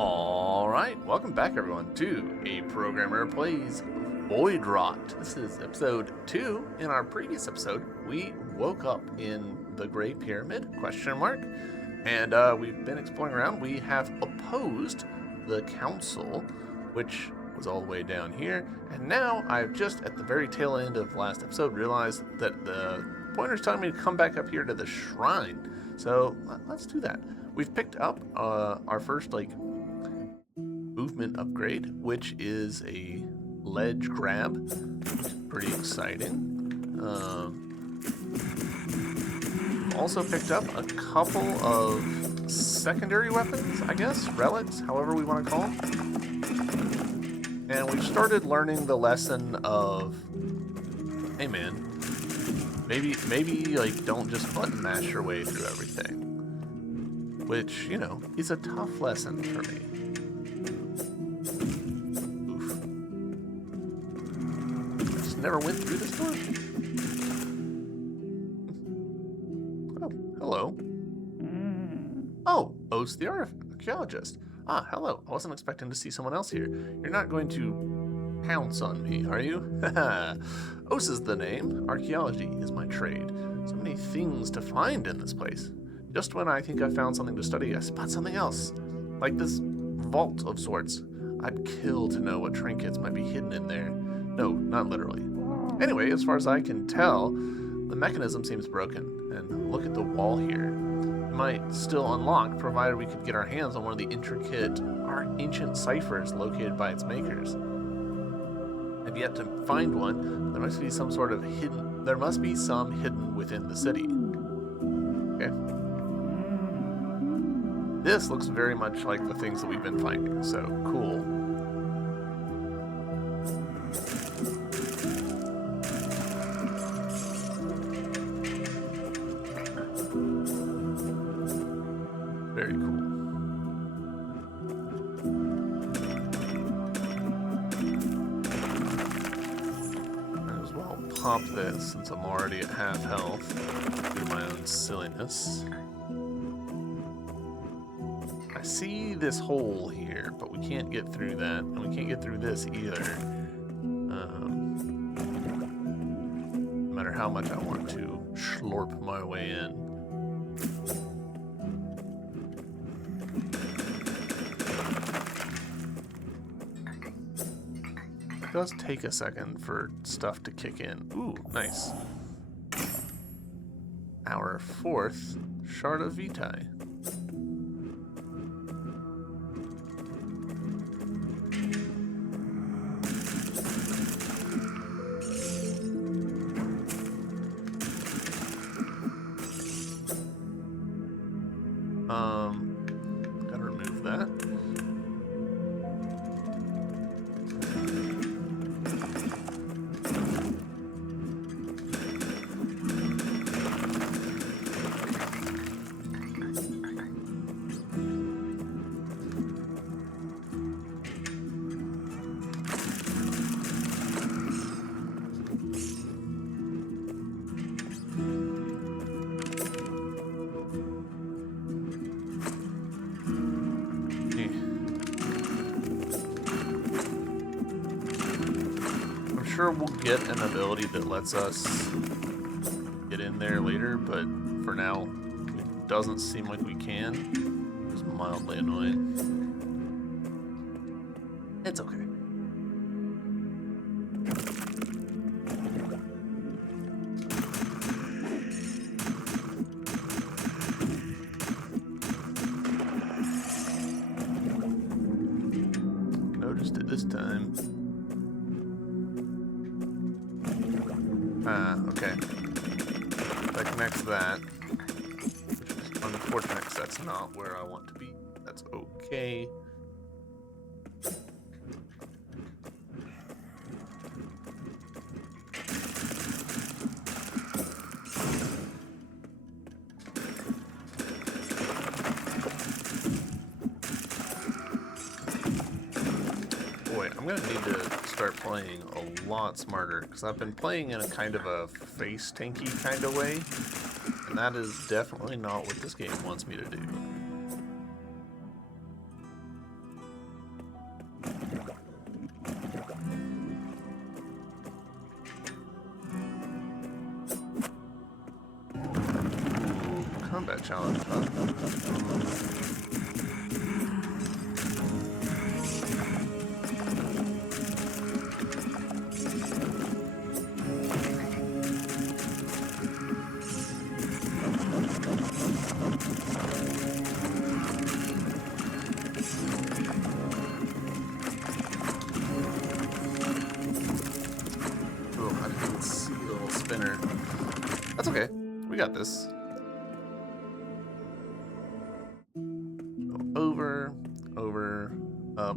Alright, welcome back everyone to A Programmer Plays Voidwrought. This is episode 2. In our previous episode, we woke up in the Great Pyramid, and we've been exploring around. We have opposed the council, which was all the way down here, and now I've just at the very tail end of last episode realized that the pointer's telling me to come back up here to the shrine. So let's do that. We've picked up our first movement upgrade, which is a ledge grab. Pretty exciting. Also picked up a couple of secondary weapons, I guess, relics, however we want to call them. And we've started learning the lesson of, hey man, maybe don't just button mash your way through everything. Which, you know, is a tough lesson for me. Never went through this door? Oh, hello. Oh, Os the archaeologist. Ah, hello. I wasn't expecting to see someone else here. You're not going to pounce on me, are you? Os is the name. Archaeology is my trade. So many things to find in this place. Just when I think I found something to study, I spot something else. Like this vault of sorts. I'd kill to know what trinkets might be hidden in there. No, not literally. Anyway, as far as I can tell, the mechanism seems broken. And look at the wall here. It might still unlock, provided we could get our hands on one of the intricate, ancient ciphers located by its makers. I've yet to find one. There must be some hidden within the city. Okay. This looks very much like the things that we've been finding, so cool. Very cool. Might as well pop this since I'm already at half health through my own silliness. I see this hole here, but we can't get through that, and we can't get through this either. No matter how much I want to slurp my way in. It does take a second for stuff to kick in. Ooh, nice. Our fourth Shard of Vitae. Gotta remove that. Sure, we'll get an ability that lets us get in there later, but for now, it doesn't seem like we can. It's mildly annoying. It's okay. Noticed it this time. Okay. That connects that. Which is unfortunate because that's not where I want to be. That's okay. Boy, I'm gonna need to start playing a lot smarter because I've been playing in a kind of a face tanky kind of way, and that is definitely not what this game wants me to do. that challenge, huh? Oh, I didn't see the little spinner. That's okay. We got this. Over, over, up.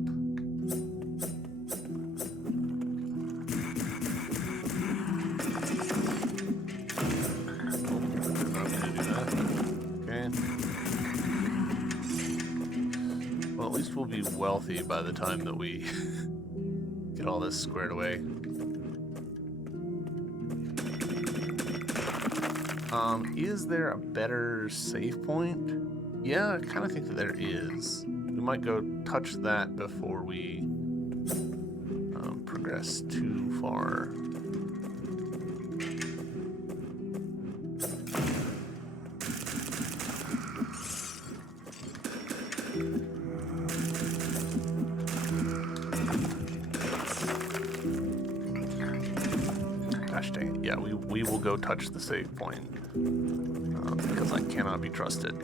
Well, at least we'll be wealthy by the time that we get all this squared away. Is there a better save point? Yeah, I kind of think that there is. We might go touch that before we progress too far. Gosh dang it. Yeah, we will go touch the save point because I cannot be trusted.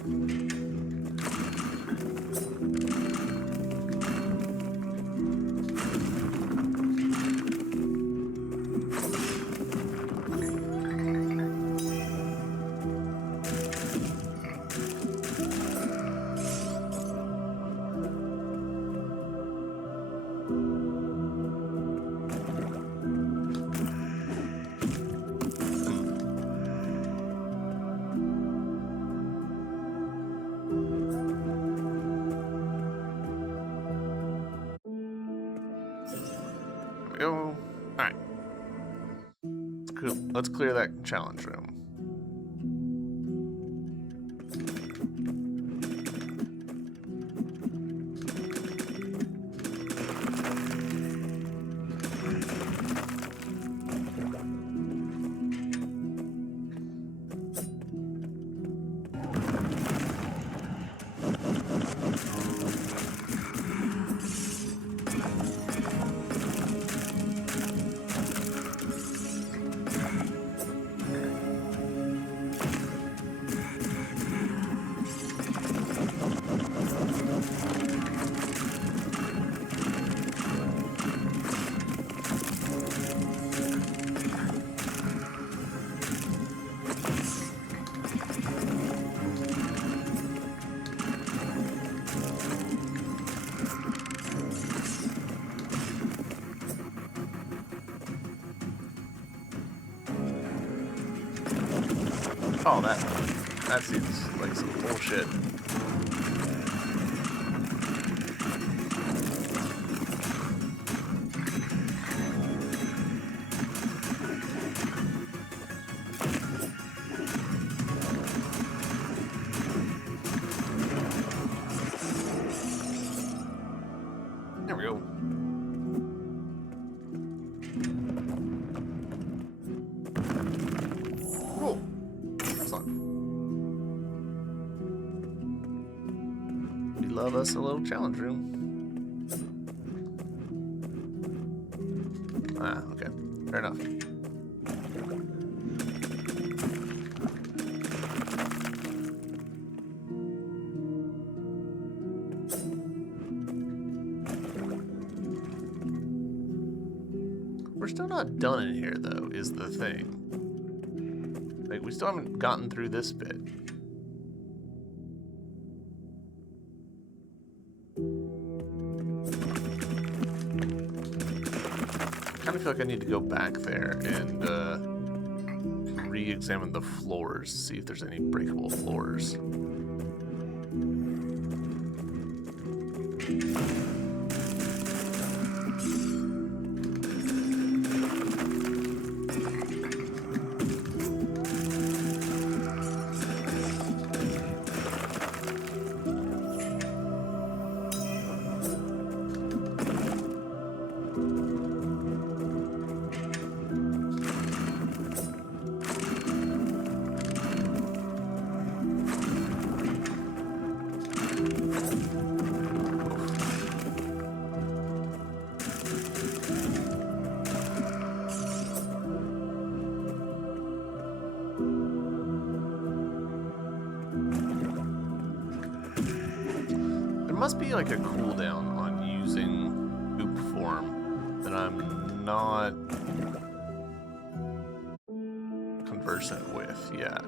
Go. Alright. Cool. Let's clear that challenge room. Oh, that seems like some bullshit. There we go. Cool. Excellent. We love us a little challenge room. Ah, okay. Fair enough. We're still not done in here, though, is the thing. Like, we still haven't gotten through this bit. I kind of feel like I need to go back there and re-examine the floors, see if there's any breakable floors. must be like a cooldown on using goop form that I'm not conversant with yet.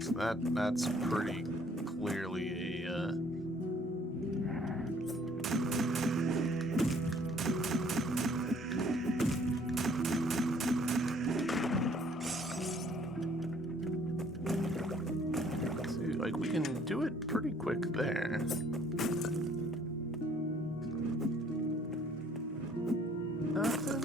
So that's pretty clearly a see, like we can do it pretty quick there. Nothing.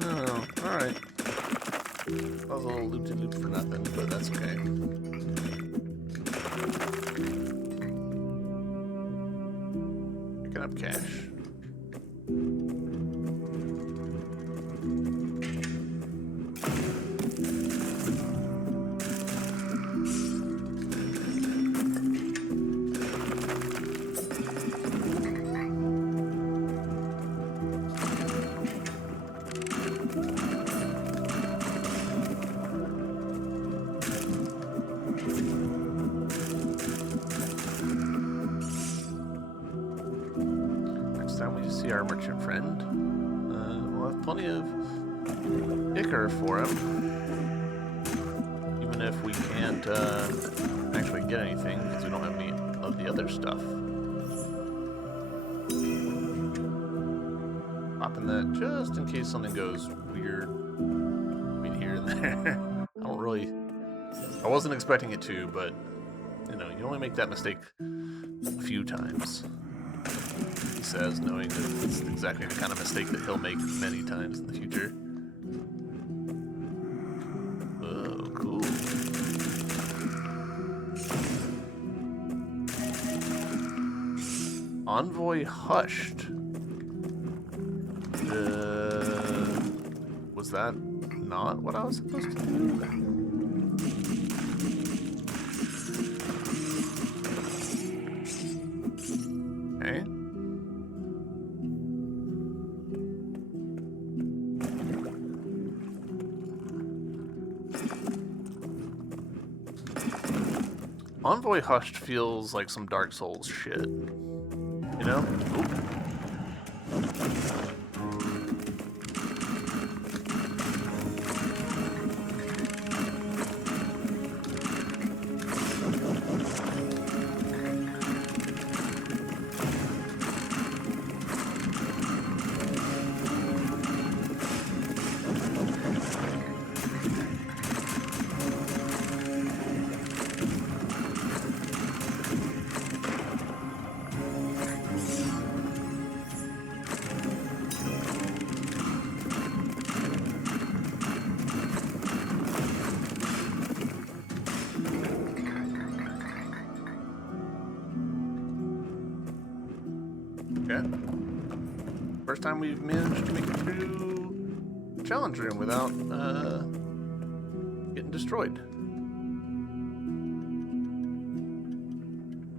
No, alright. That was a little loop-de-loop for nothing, but that's okay. Picking up cash. Time we see our merchant friend, we'll have plenty of ichor for him, even if we can't actually get anything because we don't have any of the other stuff. Popping that just in case something goes weird between here and there. I wasn't expecting it to, but you know, you only make that mistake a few times. He says, knowing that it's exactly the kind of mistake that he'll make many times in the future. Oh, cool. Envoy hushed. Was that not what I was supposed to do? Okay. Envoy hushed feels like some Dark Souls shit. You know? Oop. Okay. First time we've managed to make it through the challenge room without getting destroyed.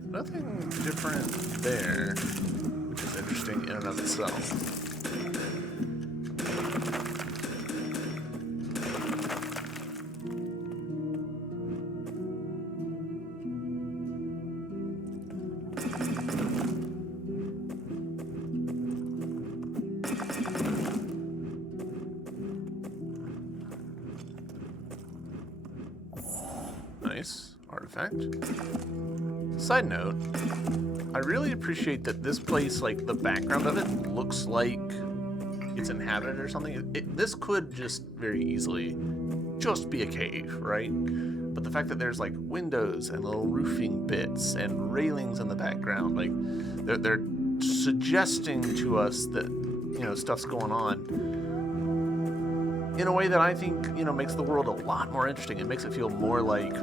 Nothing different there, which is interesting in and of itself. Nice artifact. Side note, I really appreciate that this place, like the background of it, looks like it's inhabited or something. This could just very easily just be a cave, right? But the fact that there's like windows and little roofing bits and railings in the background, like they're suggesting to us that, you know, stuff's going on in a way that I think, you know, makes the world a lot more interesting. It makes it feel more like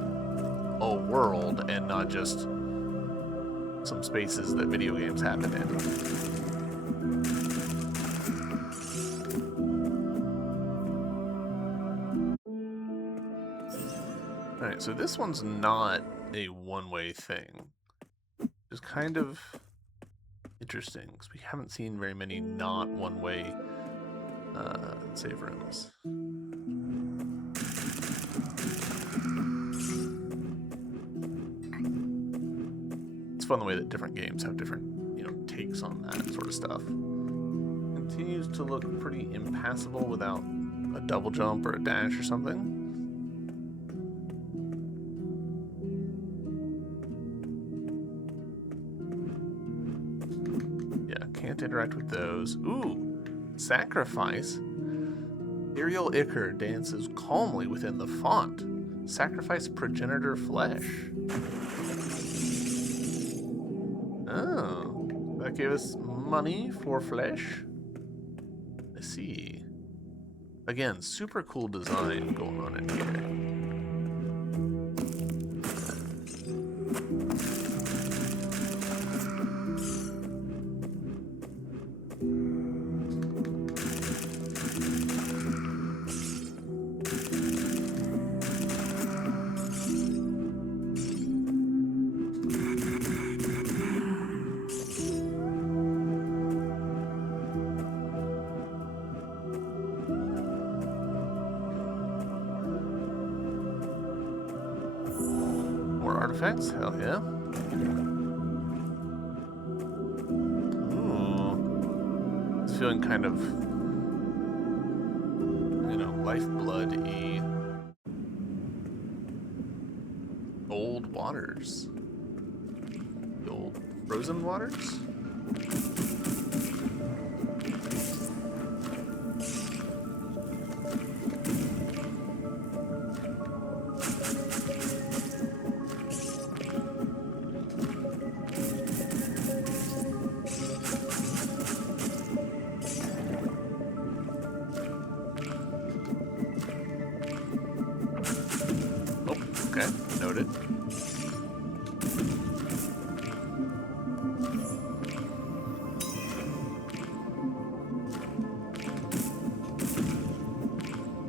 a world and not just some spaces that video games happen in. Alright, so this one's not a one-way thing. It's kind of interesting, because we haven't seen very many not one-way save rooms. It's fun the way that different games have different, takes on that sort of stuff. Continues to look pretty impassable without a double jump or a dash or something. Yeah, can't interact with those. Ooh, sacrifice. Ariel Icar dances calmly within the font. Sacrifice progenitor flesh. Oh, that gave us money for flesh. I see. Again, super cool design going on in here. Artifacts? Hell yeah. Ooh. It's feeling kind of, lifeblood-y. Old waters. The old frozen waters? Okay, noted.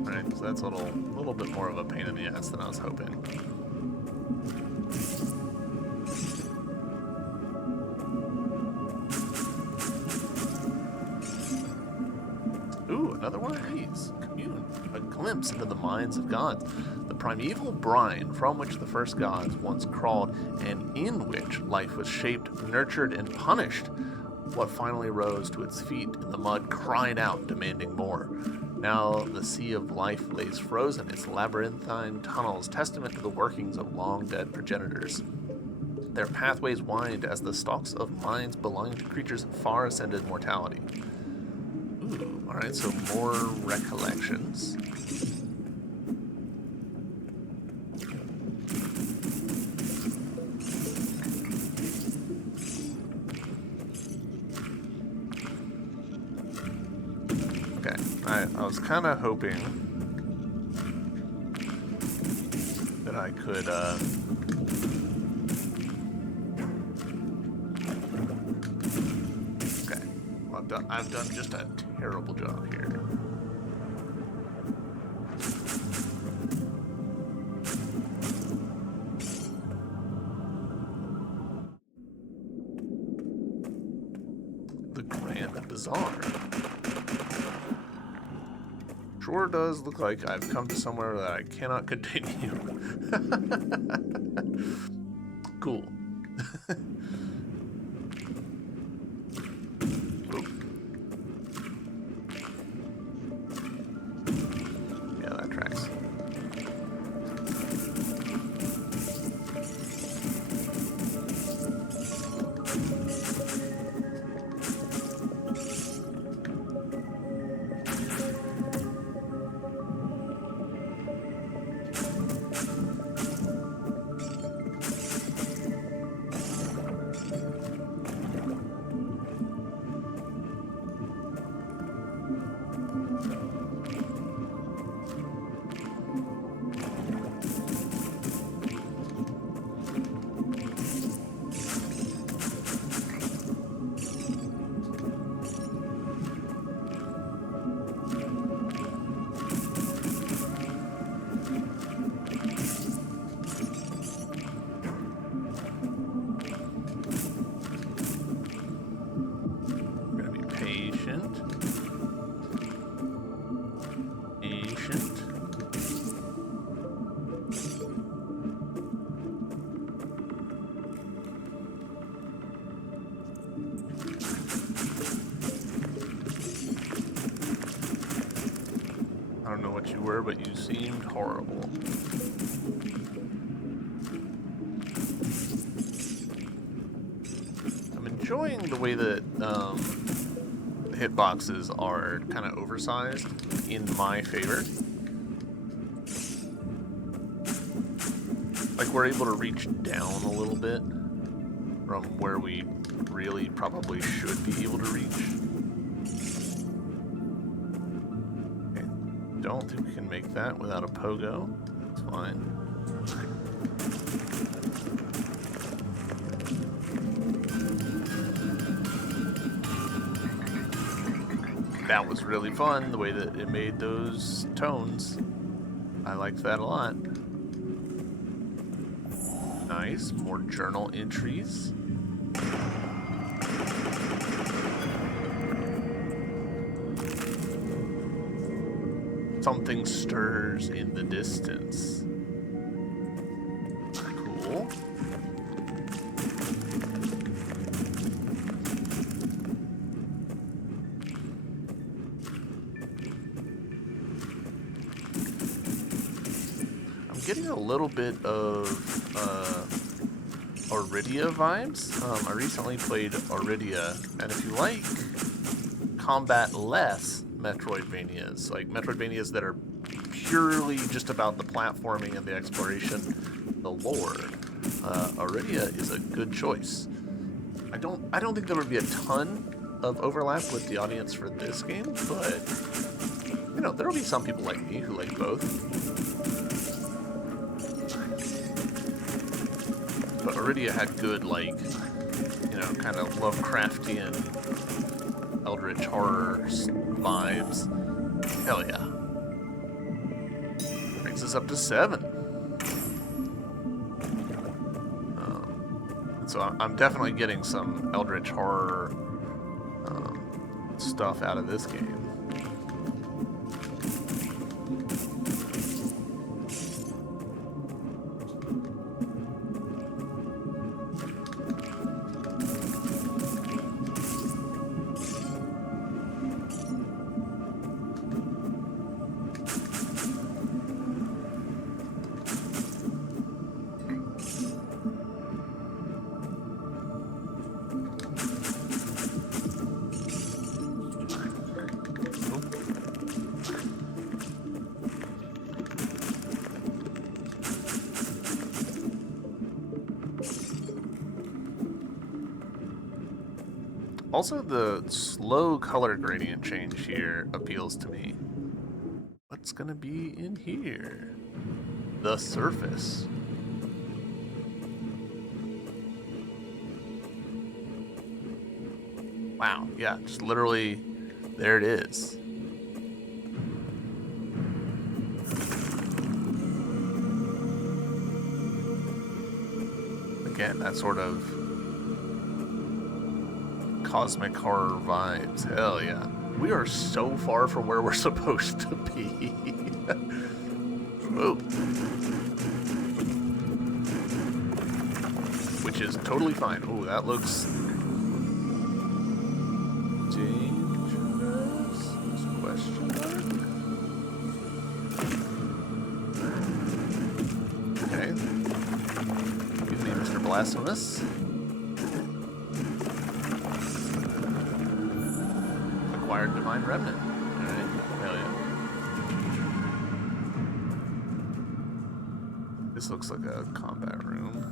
Alright, so that's a little bit more of a pain in the ass than I was hoping. Ooh, another one of these. Commune. A glimpse into the minds of gods. The primeval brine from which the first gods once crawled and in which life was shaped, nurtured, and punished. What finally rose to its feet in the mud cried out, demanding more. Now the sea of life lays frozen, its labyrinthine tunnels, testament to the workings of long-dead progenitors. Their pathways wind as the stalks of minds belonging to creatures of far ascended mortality. Ooh, alright, so more recollections. I was kind of hoping that I could, okay, well, I've done just a terrible job here. The Grand Bazaar. Sure does look like I've come to somewhere that I cannot continue. Cool. Yeah, that tracks. were, but you seemed horrible. I'm enjoying the way that hitboxes are kind of oversized in my favor. Like, we're able to reach down a little bit from where we really probably should be able to reach. Okay. Don't think we can make that without a pogo. That's fine. That was really fun, the way that it made those tones. I liked that a lot. Nice, more journal entries. Something stirs in the distance. Cool. I'm getting a little bit of Iridia vibes. I recently played Iridia, and if you like combat-less Metroidvanias, like Metroidvanias that are purely just about the platforming and the exploration, the lore, Iridia is a good choice. I don't think there would be a ton of overlap with the audience for this game, but you know, there'll be some people like me who like both. But Iridia had good, like, you know, kind of Lovecraftian, eldritch horror vibes. Hell yeah. Brings us up to 7. So I'm definitely getting some eldritch horror stuff out of this game. Also, the slow color gradient change here appeals to me. What's gonna be in here? The surface. Wow, yeah, just literally, there it is. Again, that sort of cosmic horror vibes. Hell yeah. We are so far from where we're supposed to be. Whoa. Which is totally fine. Oh, that looks dangerous? Question mark? Okay. Give me Mr. Blasphemous. Acquired Divine Remnant. Alright, hell yeah. This looks like a combat room.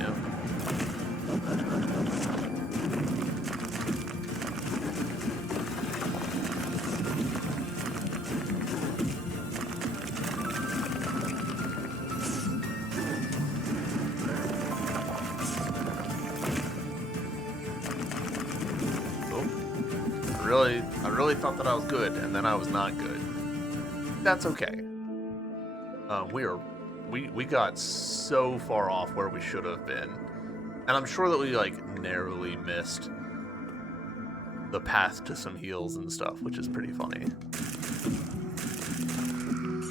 Yep. I really thought that I was good, and then I was not good. That's okay. We got so far off where we should have been, and I'm sure that we like narrowly missed the path to some heals and stuff, which is pretty funny.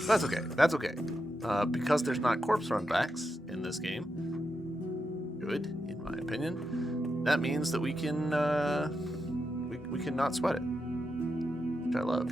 That's okay. That's okay. Because there's not corpse runbacks in this game. Good, in my opinion. That means that we can we can not sweat it, which I love.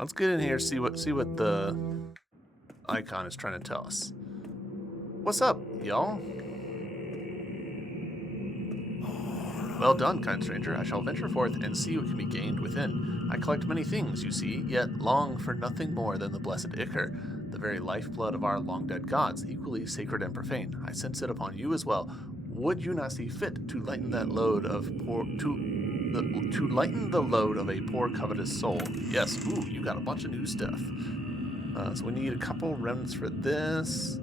Let's get in here, see what the icon is trying to tell us. What's up, y'all? Well done, kind stranger. I shall venture forth and see what can be gained within. I collect many things, you see, yet long for nothing more than the blessed ichor, the very lifeblood of our long-dead gods, equally sacred and profane. I sense it upon you as well. Would you not see fit to lighten that load of to lighten the load of a poor covetous soul? Yes. Ooh, you got a bunch of new stuff. So we need a couple remnants for this.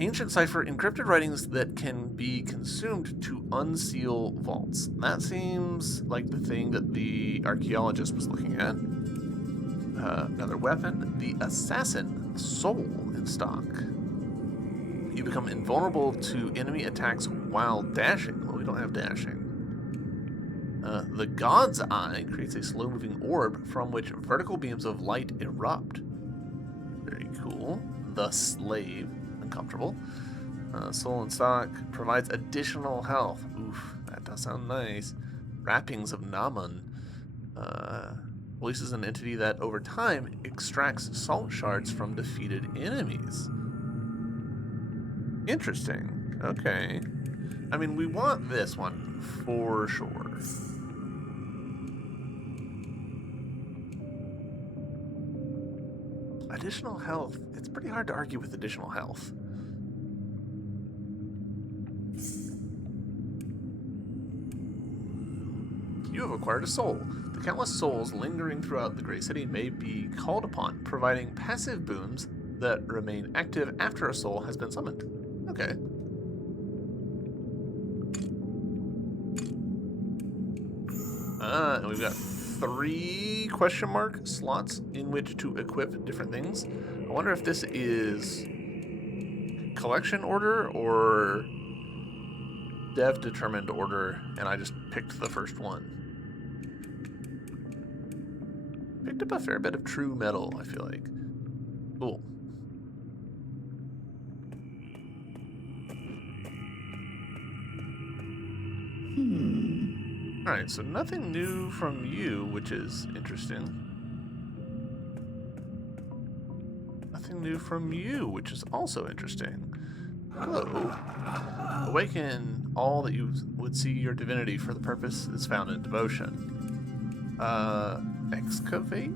Ancient cipher, encrypted writings that can be consumed to unseal vaults. That seems like the thing that the archaeologist was looking at. Another weapon, the assassin soul in stock. You become invulnerable to enemy attacks while dashing. Well, we don't have dashing. The God's Eye creates a slow-moving orb from which vertical beams of light erupt. Very cool. The Slave. Uncomfortable. Soul in stock provides additional health. Oof, that does sound nice. Wrappings of Naman. Releases an entity that, over time, extracts salt shards from defeated enemies. Interesting. Okay. I mean, we want this one for sure. Additional health. It's pretty hard to argue with additional health. You have acquired a soul. The countless souls lingering throughout the Grey City may be called upon, providing passive boons that remain active after a soul has been summoned. Okay. And we've got 3 question mark slots in which to equip different things. I wonder if this is collection order or dev determined order, and I just picked the first one. Picked up a fair bit of true metal, I feel like. Cool. Alright, so nothing new from you, which is interesting. Nothing new from you, which is also interesting. Hello. Awaken all that you would see your divinity for the purpose is found in devotion. Excavate?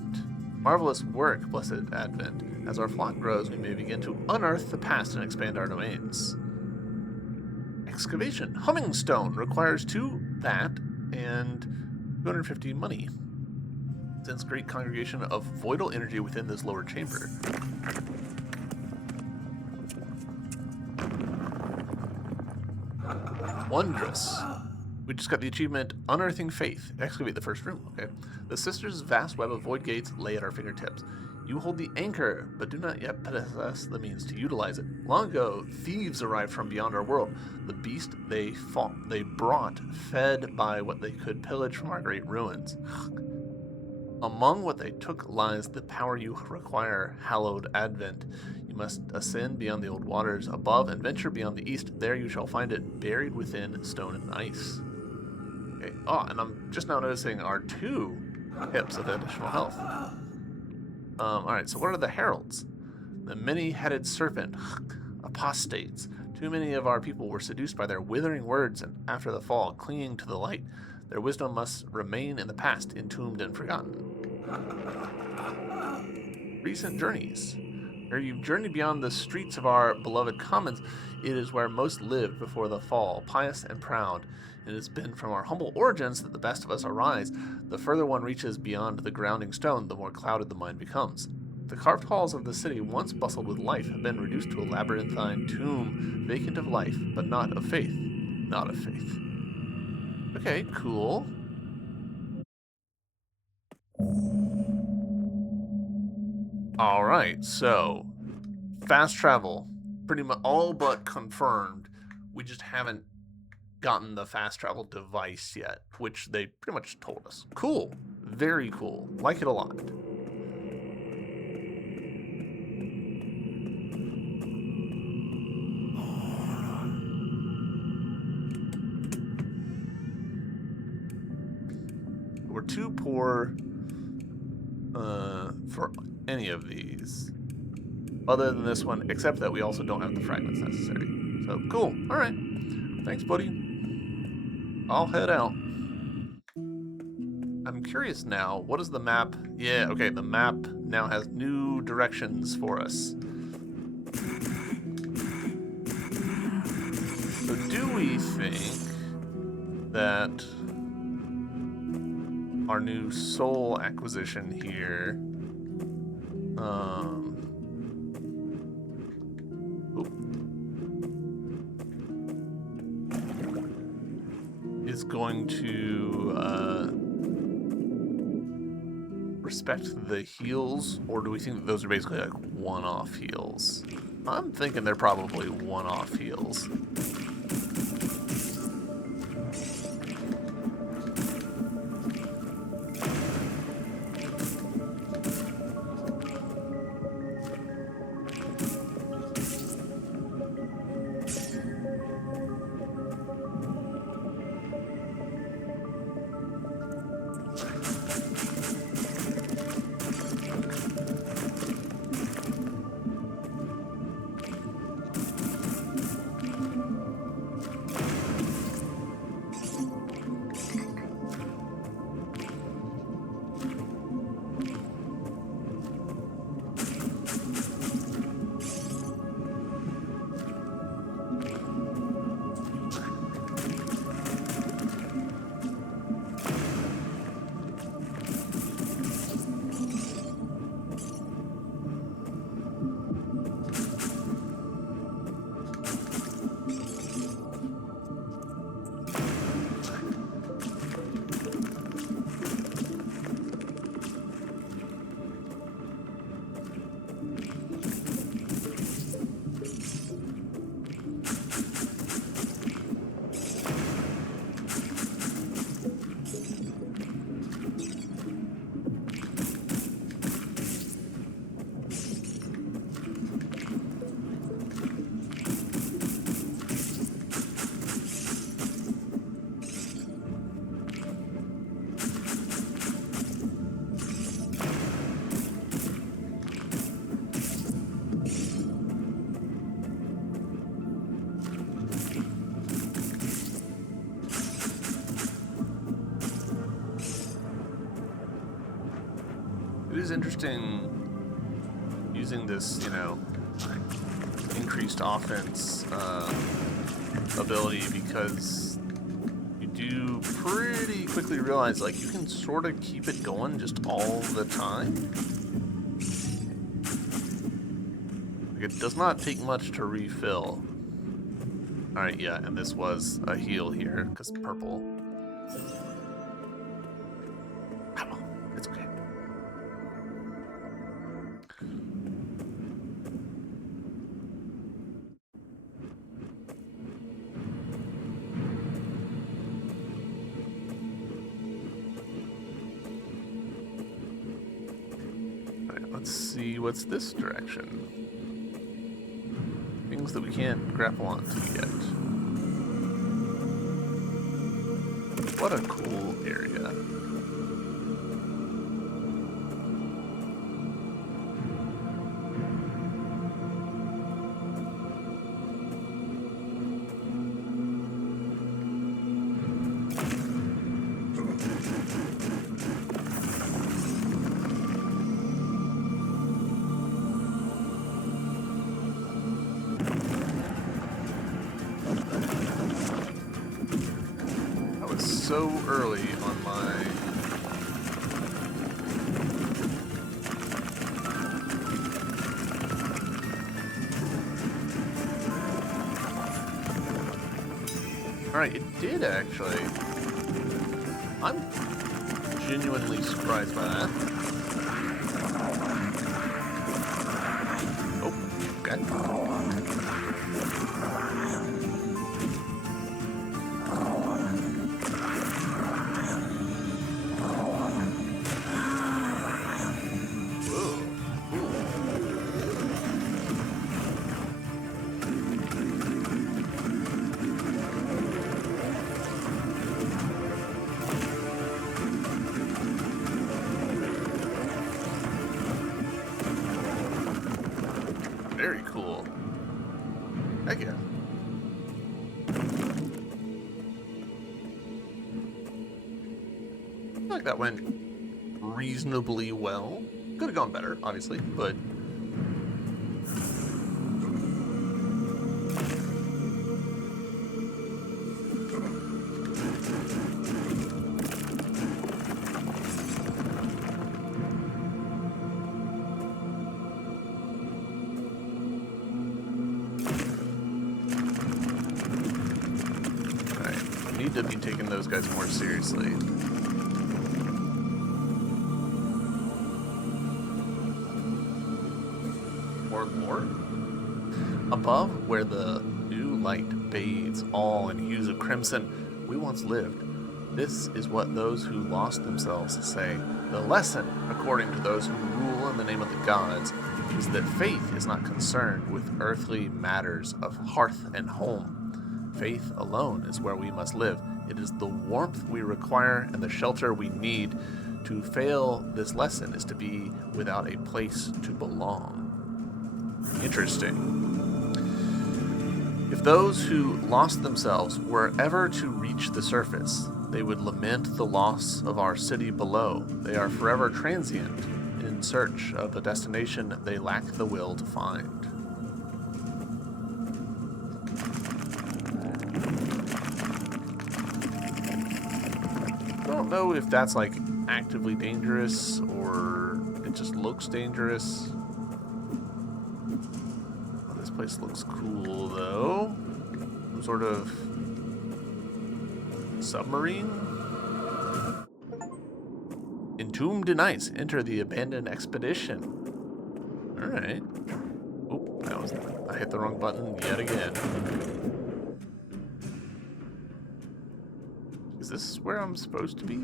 Marvelous work, blessed Advent. As our flock grows, we may begin to unearth the past and expand our domains. Excavation. Humming stone requires 2 that and 250 money. Sense great congregation of voidal energy within this lower chamber. Wondrous. We just got the achievement Unearthing Faith. Excavate the first room. Okay. The sisters' vast web of void gates lay at our fingertips. You hold the anchor, but do not yet possess the means to utilize it. Long ago, thieves arrived from beyond our world. The beast they brought fed by what they could pillage from our great ruins. Among what they took lies the power you require, hallowed Advent. You must ascend beyond the old waters above and venture beyond the east. There you shall find it, buried within stone and ice. Okay. Oh, and I'm just now noticing our 2 hips of additional health. Alright, so what are the heralds? The many-headed serpent, apostates. Too many of our people were seduced by their withering words, and after the fall, clinging to the light. Their wisdom must remain in the past, entombed and forgotten. Recent journeys. Where you've journeyed beyond the streets of our beloved commons, it is where most lived before the fall, pious and proud. It has been from our humble origins that the best of us arise. The further one reaches beyond the grounding stone, the more clouded the mind becomes. The carved halls of the city, once bustled with life, have been reduced to a labyrinthine tomb, vacant of life, but not of faith. Not of faith. Okay, cool. Alright, so fast travel. Pretty much all but confirmed. We just haven't gotten the fast travel device yet, which they pretty much told us. Cool. Very cool. Like it a lot. We're too poor for any of these. Other than this one, except that we also don't have the fragments necessary. So, cool. Alright. Thanks, buddy. I'll head out. I'm curious now, what is the map? Yeah, okay, the map now has new directions for us. So do we think that our new soul acquisition here is going to respect the heals, or do we think that those are basically like one-off heals? I'm thinking they're probably one-off heals. It is interesting using this, you know, increased offense ability, because you do pretty quickly realize, like, you can sort of keep it going just all the time. Like, it does not take much to refill. Alright, yeah, and this was a heal here, because purple. Ow, it's okay. Let's see what's this direction. Things that we can't grapple onto yet. What a cool area. So early on my Alright, it did actually. I'm genuinely surprised by that. Oh, okay. yeah. I feel like that went reasonably well. Could have gone better, obviously, but... Alright, need to be taking those guys more seriously. More. Above, where the new light bathes all in hues of crimson, we once lived. This is what those who lost themselves say. The lesson, according to those who rule in the name of the gods, is that faith is not concerned with earthly matters of hearth and home. Faith alone is where we must live. It is the warmth we require and the shelter we need. To fail this lesson is to be without a place to belong. Interesting. If those who lost themselves were ever to reach the surface, they would lament the loss of our city below. They are forever transient in search of a destination they lack the will to find. I don't know if that's like actively dangerous or it just looks dangerous. This place looks cool, though. Some sort of submarine? Entombed in ice. Enter the abandoned expedition. Alright. Oh, I hit the wrong button yet again. Is this where I'm supposed to be?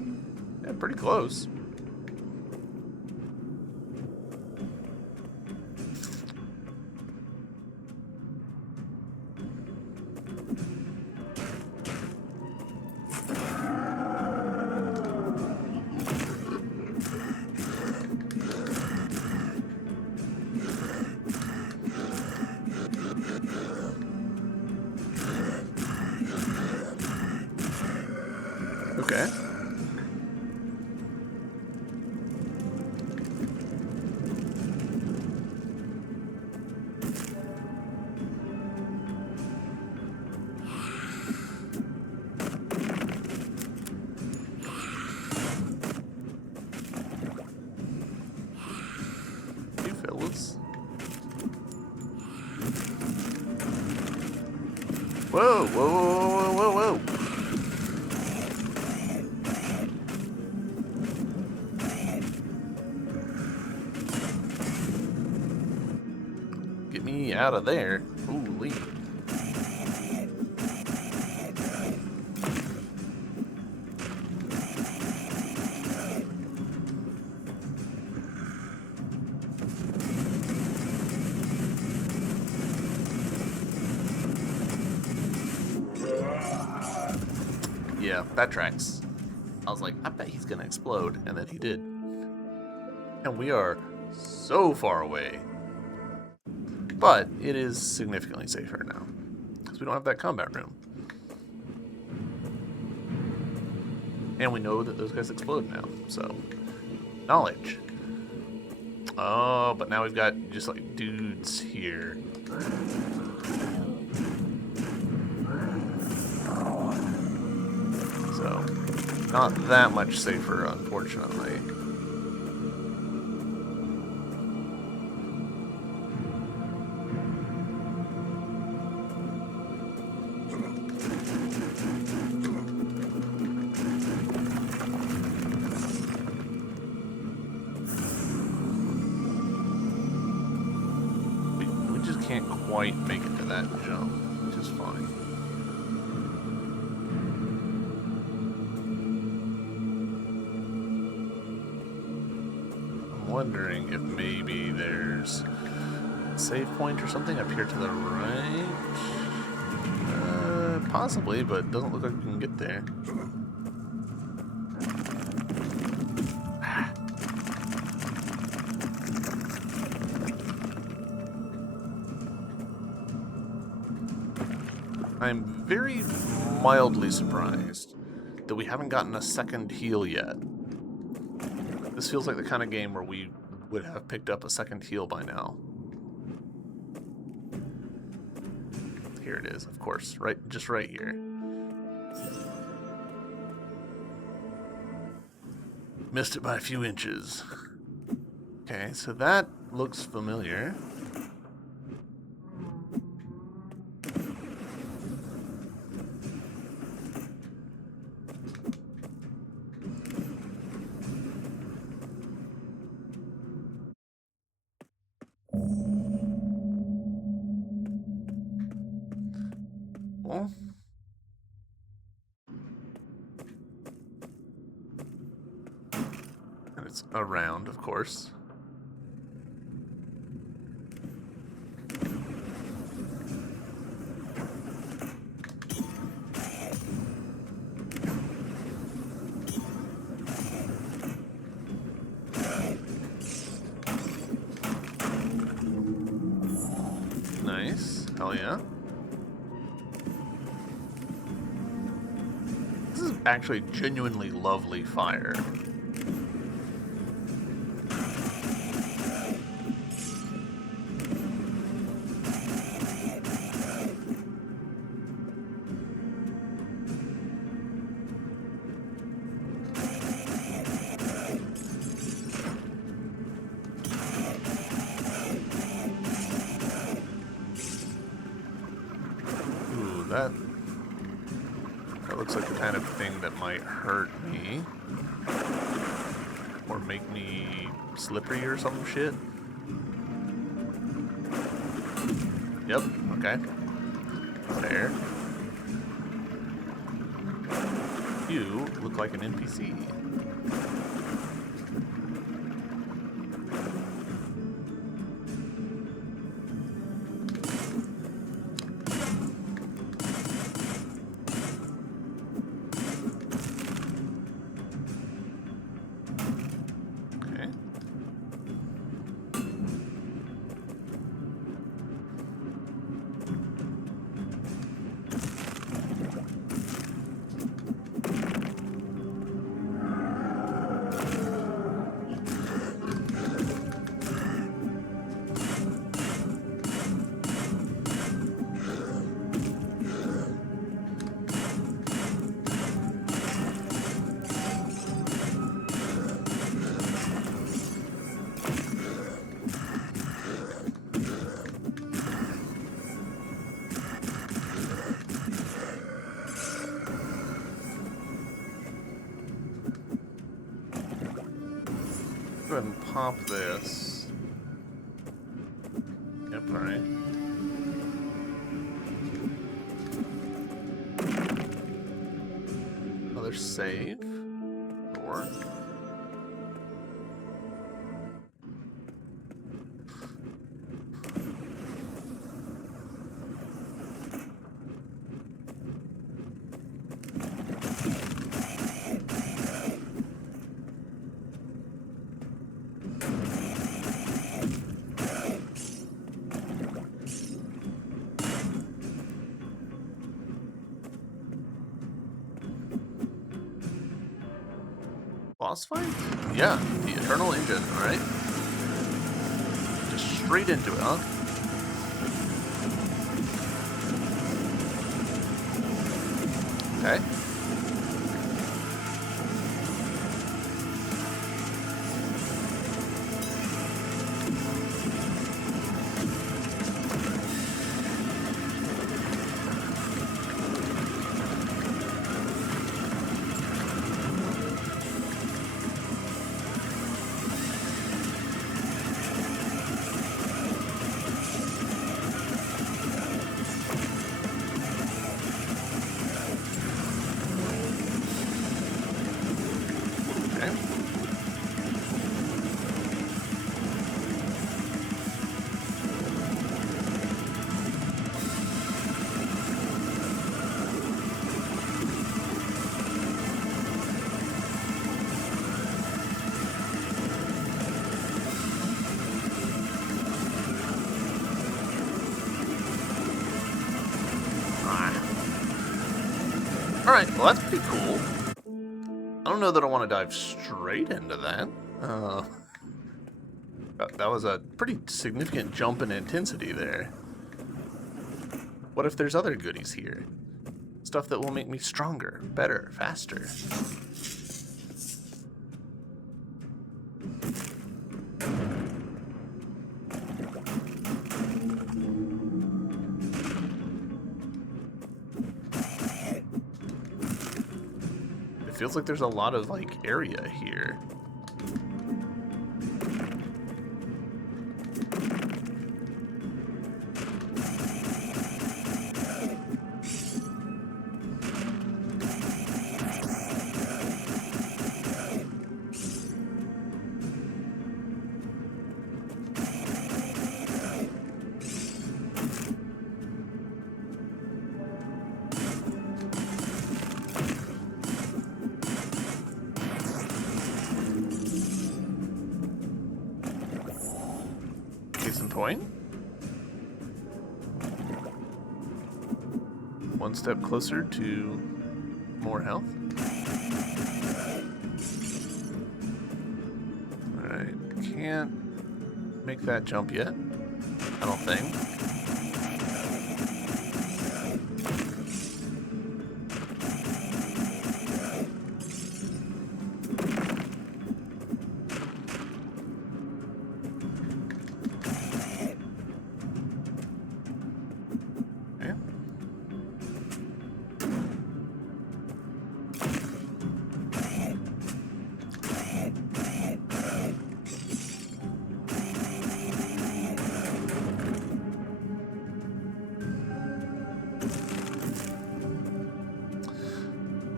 Yeah, pretty close. Okay. You fellas. Whoa, whoa, whoa, whoa, whoa, whoa. Get me out of there. Holy. Yeah, that tracks. I was like, I bet he's gonna explode, and then he did. And we are so far away. But it is significantly safer now, because we don't have that combat room. And we know that those guys explode now, so knowledge. Oh, but now we've got just like dudes here. So, not that much safer, unfortunately. We just can't quite make it to that jump, which is fine. Wondering if maybe there's a save point or something up here to the right. Possibly, but it doesn't look like we can get there. I'm very mildly surprised that we haven't gotten a second heal yet. This feels like the kind of game where we would have picked up a second heal by now. Here it is, of course, just right here. Missed it by a few inches. Okay, so that looks familiar. Well, and it's around, of course. Nice. Hell yeah. This is actually genuinely lovely fire. Ooh, that looks like the kind of thing that might hurt me. Or make me slippery or some shit. Yep, okay. There. You look like an NPC. Go ahead and pop this. Yep, alright. Another save. Or boss fight? Yeah, the Eternal Engine, alright. Just straight into it, huh? Okay. Alright, well that's pretty cool. I don't know that I want to dive straight into that. That was a pretty significant jump in intensity there. What if there's other goodies here? Stuff that will make me stronger, better, faster. It feels like there's a lot of, like, area here. Case in point. One step closer to more health. Alright, can't make that jump yet, I don't think.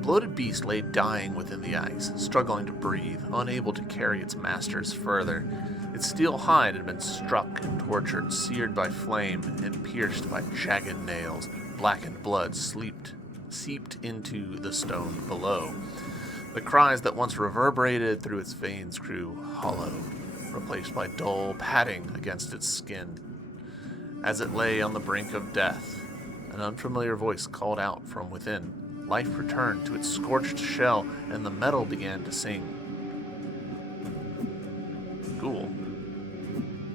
Bloated beast lay dying within the ice, struggling to breathe, unable to carry its masters further. Its steel hide had been struck and tortured, seared by flame, and pierced by jagged nails. Blackened blood seeped into the stone below. The cries that once reverberated through its veins grew hollow, replaced by dull padding against its skin. As it lay on the brink of death, an unfamiliar voice called out from within. Life returned to its scorched shell, and the metal began to sing. Cool.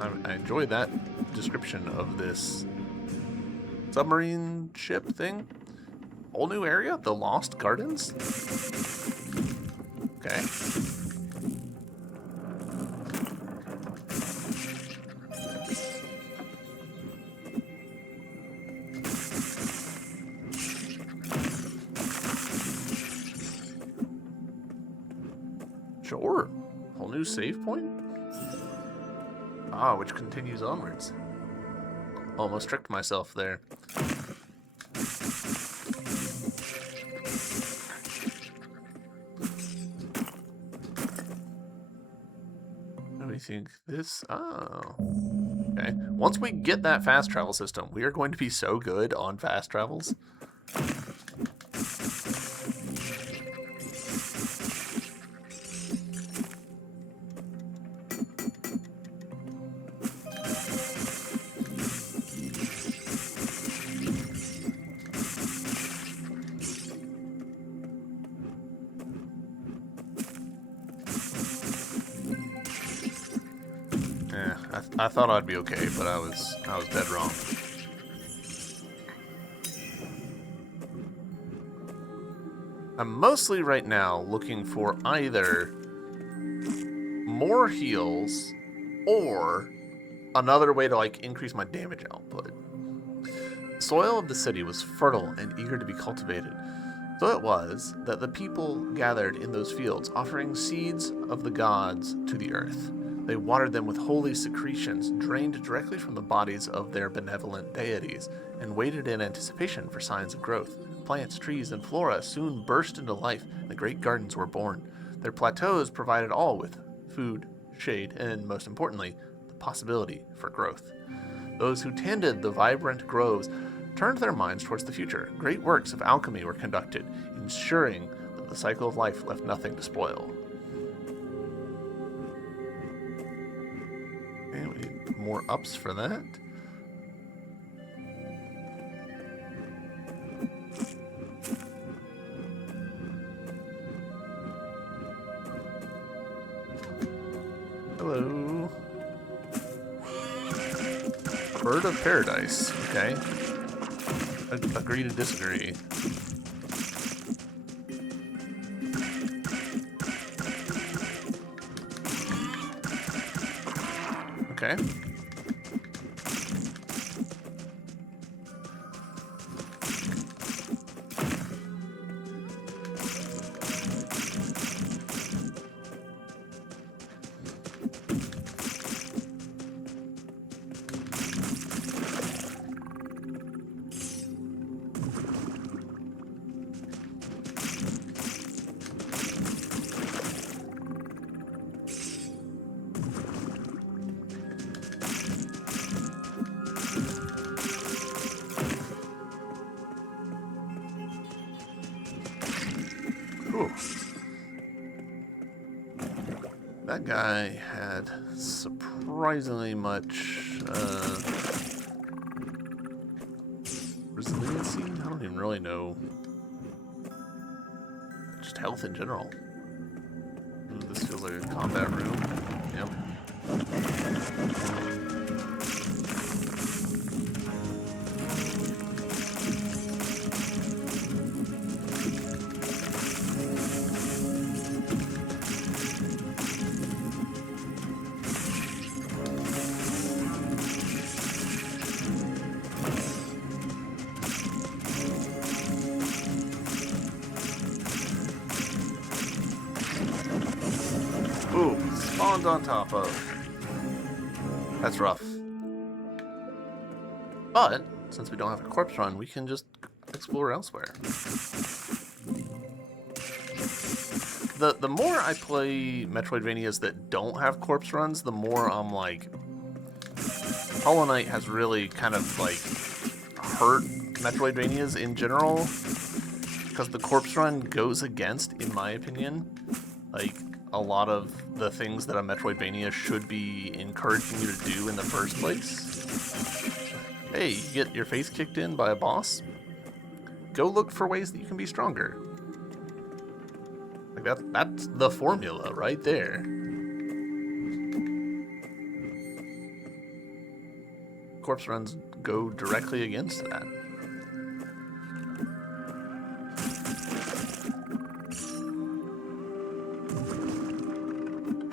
I enjoy that description of this submarine ship thing. Whole new area? The Lost Gardens? Okay. Sure. Whole new save point? Ah, which continues onwards. Almost tricked myself there. Let me think. This... Oh. Okay. Once we get that fast travel system, we are going to be so good on fast travels. I thought I'd be okay, but I was dead wrong. I'm mostly right now looking for either more heals or another way to like increase my damage output. The soil of the city was fertile and eager to be cultivated. So it was that the people gathered in those fields, offering seeds of the gods to the earth. They watered them with holy secretions, drained directly from the bodies of their benevolent deities, and waited in anticipation for signs of growth. Plants, trees, and flora soon burst into life, and the great gardens were born. Their plateaus provided all with food, shade, and, most importantly, the possibility for growth. Those who tended the vibrant groves turned their minds towards the future. Great works of alchemy were conducted, ensuring that the cycle of life left nothing to spoil. And we need more ups for that. Bird of Paradise. Okay. Agree to disagree. Okay. Ooh. That guy had surprisingly much resiliency? I don't even really know. Just health in general. Ooh, this feels like a combat room. Yep. Ooh, spawned on top of. That's rough. But, since we don't have a corpse run, we can just explore elsewhere. The more I play Metroidvanias that don't have corpse runs, the more I'm like, Hollow Knight has really kind of like hurt Metroidvanias in general, because the corpse run goes against, in my opinion, like a lot of the things that a Metroidvania should be encouraging you to do in the first place. Hey, you get your face kicked in by a boss? Go look for ways that you can be stronger. Like that's the formula right there. Corpse runs go directly against that.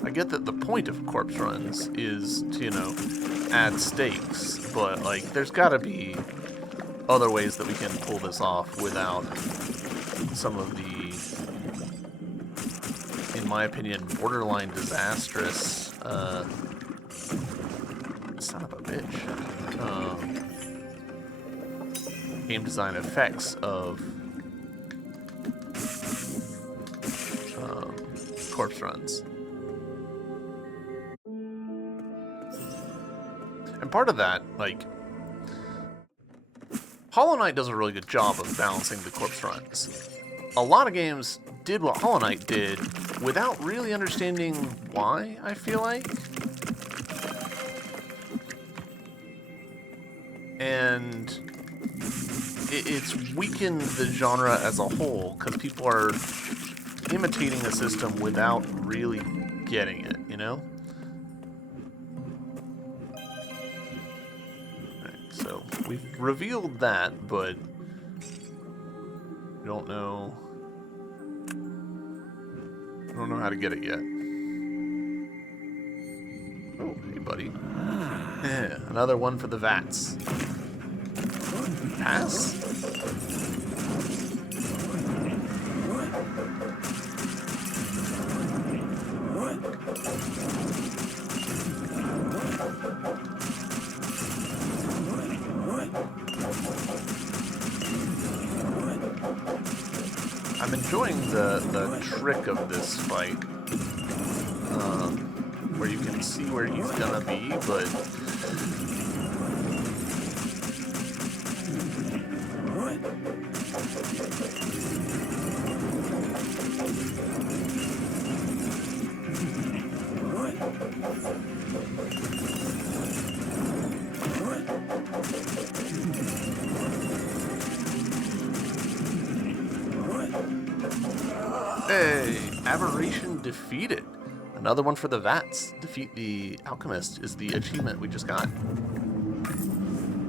I get that the point of corpse runs is to, you know, add stakes, but like there's gotta be other ways that we can pull this off without some of the, in my opinion, borderline disastrous son of a bitch game design effects of corpse runs. And part of that, like, Hollow Knight does a really good job of balancing the corpse runs. A lot of games did what Hollow Knight did without really understanding why, I feel like. And it's weakened the genre as a whole, because people are imitating a system without really getting it, you know? So we've revealed that, but we don't know how to get it yet. Oh, hey buddy. Yeah, another one for the vats. Pass? I'm enjoying the trick of this fight, where you can see where he's gonna be, but hey, Aberration defeated. Another one for the vats. Defeat the alchemist is the achievement we just got.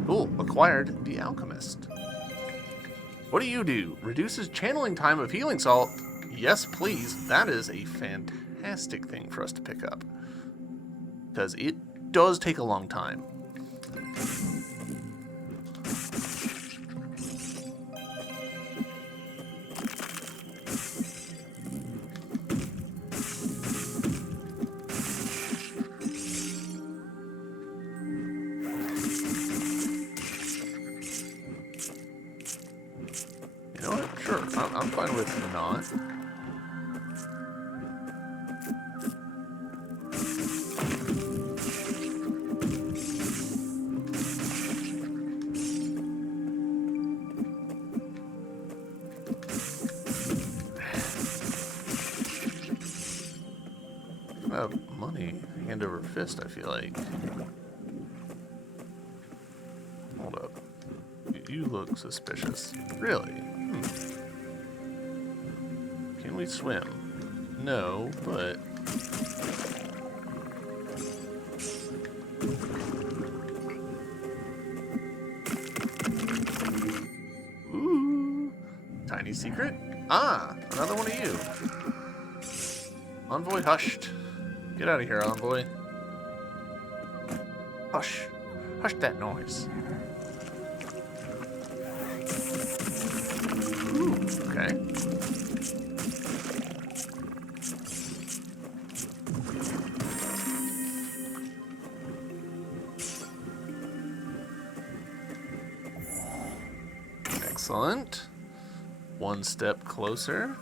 Cool. Acquired the Alchemist. What do you do? Reduces channeling time of healing salt. Yes, please. That is a fantastic thing for us to pick up. Because it does take a long time. You know what? Sure. I'm fine with not. Money hand over fist, I feel like. Hold up. You look suspicious. Really? Can we swim? No, but... Ooh! Tiny secret? Ah! Another one of you. Envoy hushed. Get out of here, Envoy. Hush. Hush that noise. Ooh, okay. Excellent. One step closer.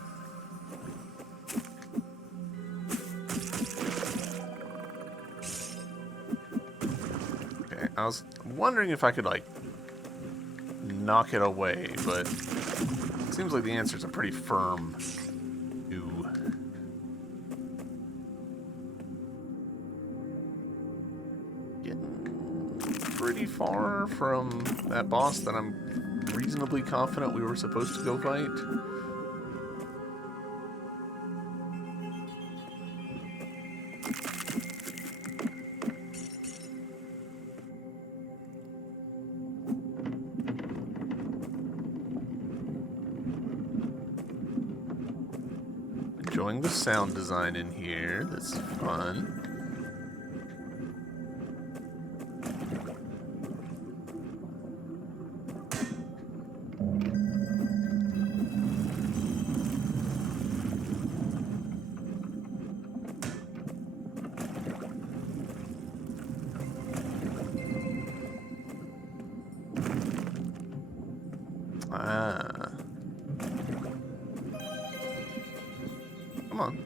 I was wondering if I could, like, knock it away, but it seems like the answer is a pretty firm no. Getting pretty far from that boss that I'm reasonably confident we were supposed to go fight. Enjoying the sound design in here. That's fun. Ah. Come on.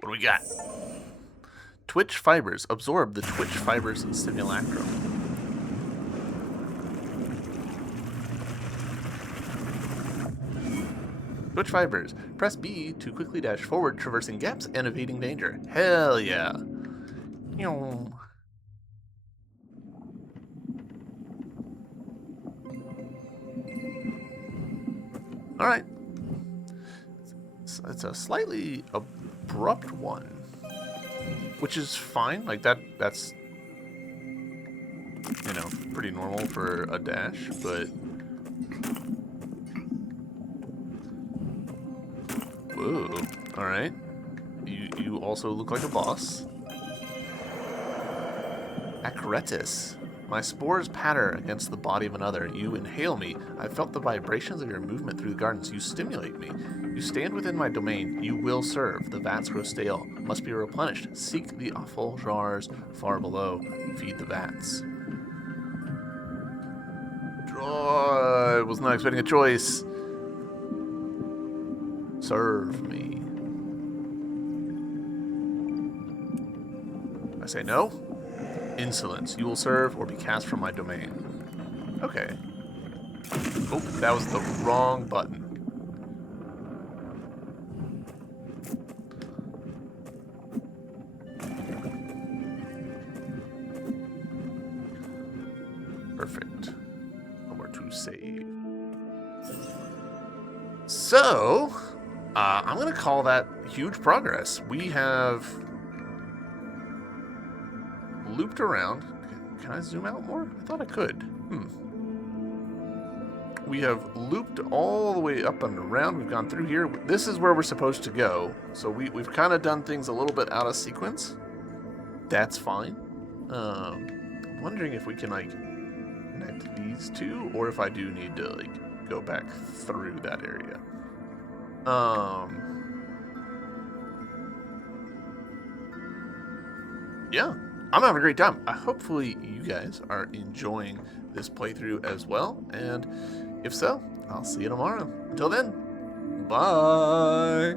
What do we got? Twitch fibers. Absorb the Twitch fibers simulacrum. Twitch fibers. Press B to quickly dash forward, traversing gaps and evading danger. Hell yeah. Alright. It's a slightly abrupt one, which is fine. Like that's, you know, pretty normal for a dash, but whoa, alright. You also look like a boss. Acretis. My spores patter against the body of another. You inhale me. I felt the vibrations of your movement through the gardens. You stimulate me. You stand within my domain. You will serve. The vats grow stale. Must be replenished. Seek the awful jars far below. Feed the vats. Oh, I was not expecting a choice. Serve me. I say no. Insolence. You will serve or be cast from my domain. Okay. Oh, that was the wrong button. Perfect. Somewhere to save. So, I'm going to call that huge progress. We have looped around. Can I zoom out more? I thought I could. We have looped all the way up and around. We've gone through here. This is where we're supposed to go. So we've kind of done things a little bit out of sequence. That's fine. I'm wondering if we can, like, connect these two, or if I do need to, like, go back through that area. Yeah, I'm having a great time. Hopefully you guys are enjoying this playthrough as well, and if so, I'll see you tomorrow. Until then, bye!